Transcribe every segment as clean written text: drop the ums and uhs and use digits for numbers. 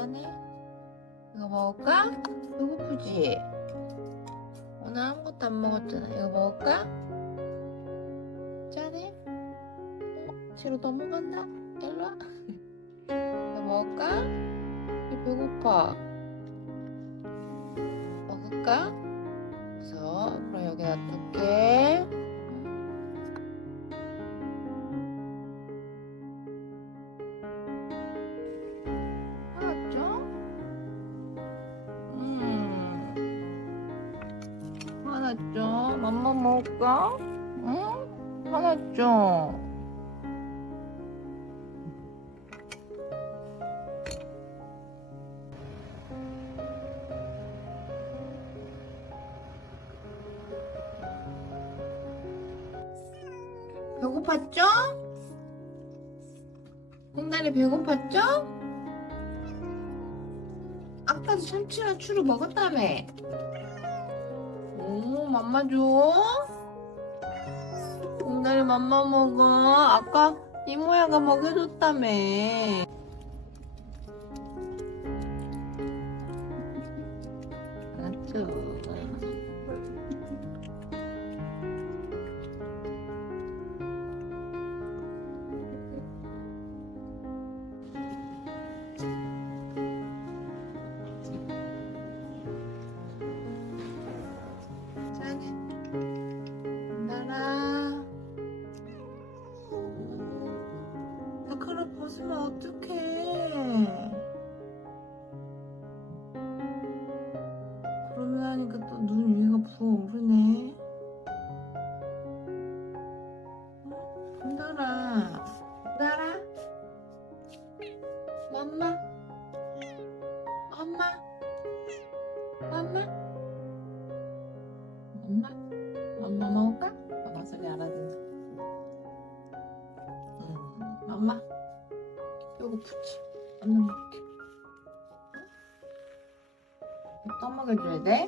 짠해? 이거 먹을까? 배고프지? 오늘 아무것도 안 먹었잖아. 이거 먹을까? 짠해? 뒤로 넘어간다? 일로와. 이거 먹을까? 이거 배고파. 먹을까? 그래서 그럼 여기 놔둘게. 알았죠? 알았죠? 맘마 먹을까? 응? 알았죠? 배고팠죠? 홍달이 배고팠죠? 아까도 참치랑 추루 먹었다며. 오, 맘마 줘. 홍달이 맘마 먹어. 아까 이모야가 먹여줬다며. 알았죠? 그럼 벗으면 어떡해. 그러면 하니까 또 눈 위가 부어오르네. 분달아. 분달아. 맘마. 엄마. 맘마. 엄마. 엄마 먹을까? 엄마 소리 알아듣는. 엄마. 배고프지? 얼른 먹게. 또 먹여줘야 돼?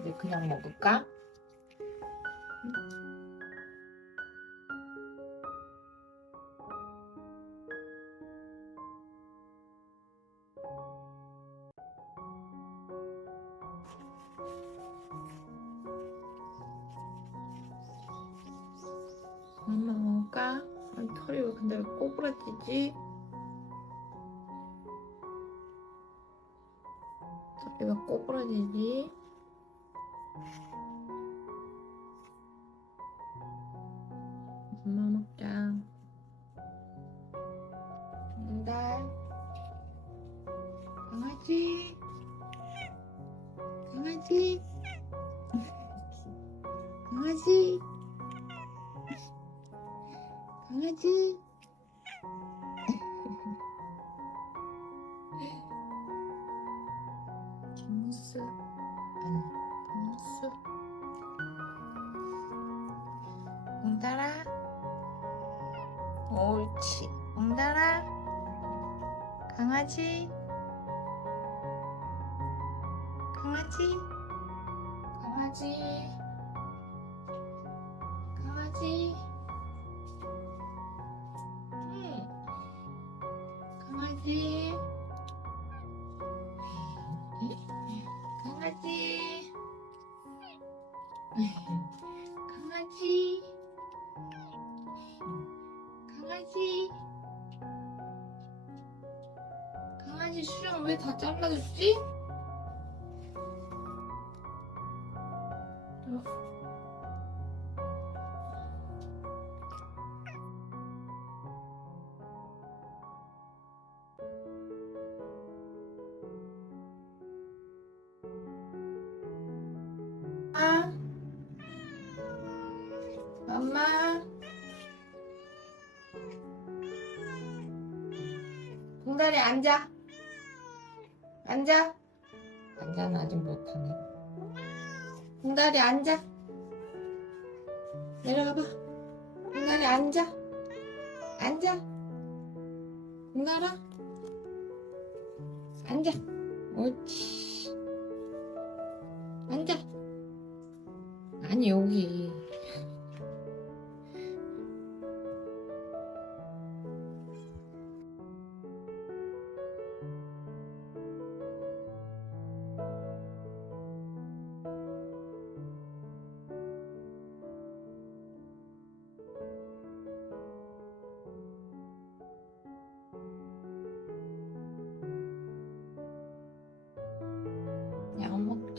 이제 그냥 먹을까? 엄마 먹을까? 아니, 털이 왜 근데 왜 꼬부라지지? 털이 왜 꼬부라지지? 엄마 먹자. 홍달. 강아지. 강아지. 강아지. 강아지. 김무스. 아니, 김무스. 홍달아. 옳지. 홍달아. 강아지. 강아지. 강아지. 강아지. 응. 강아지. 강아지. 강아지. 강아지. 강아지 수염 왜 다 잘라줬지? 엄마. 봉다리 앉아. 앉아. 앉아는 아직 못하네. 봉다리 앉아. 내려가봐. 봉다리 앉아. 앉아. 봉다라. 앉아. 옳지. 앉아. 아니 여기.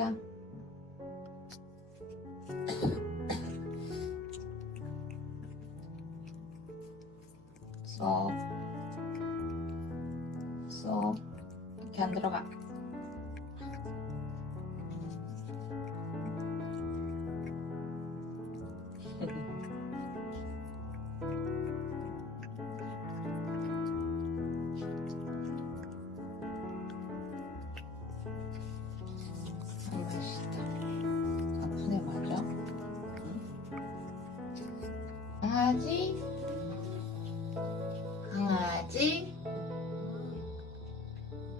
보자. 쏙. 쏙. 이렇게 안 들어가. 맛있다. 아프네 맞아? 강아지? 강아지?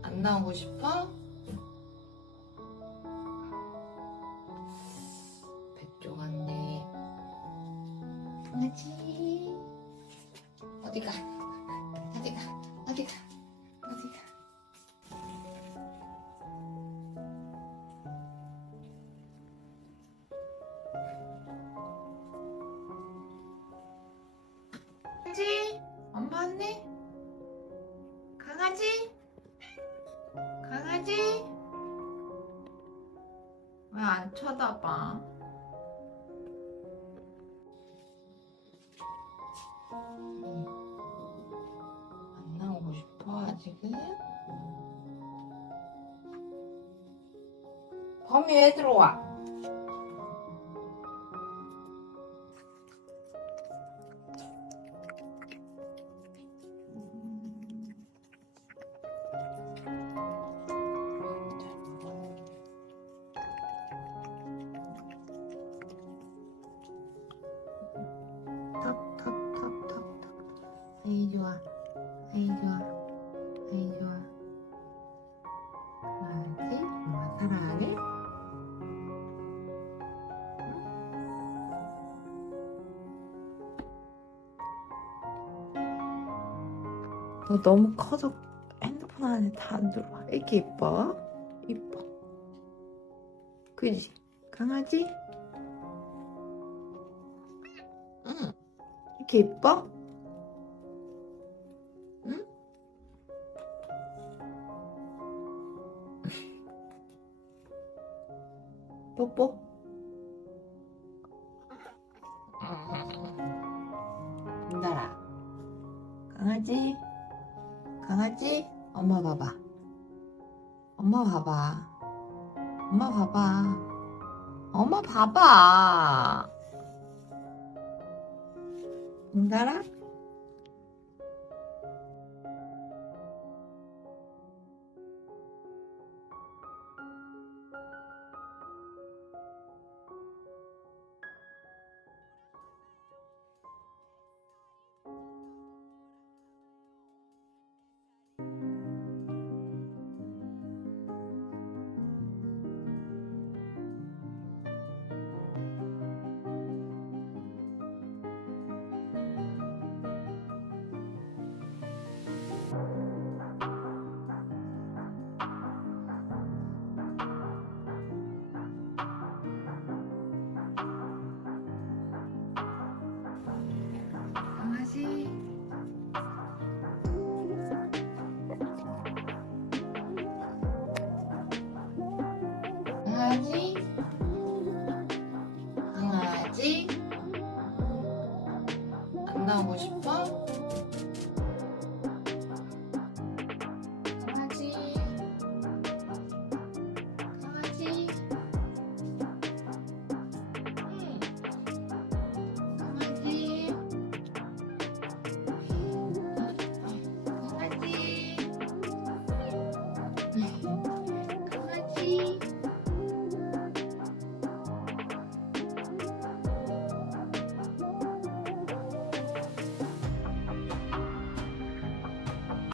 안 나오고 싶어? 백조 같네. 강아지? 어디가? 어디가? 어디가? 어디가? 강아지? 엄마 왔네? 강아지? 강아지? 왜 안 쳐다봐? 안 나오고 싶어 아직은? 범이 왜 들어와? 턱턱턱턱턱. 아이 좋아. 아이 좋아. 아이 좋아. 알았지? 엄마 사랑해? 너 너무 커서 핸드폰 안에 다 안 들어와. 이렇게 이뻐? 이뻐. 그지? 강아지? 응. 이렇게 이뻐? 응? 뽀뽀? 인달아. 강아지? 강아지? 엄마 봐봐. 엄마 봐봐. 엄마 봐봐. 엄마 봐봐. 인달아?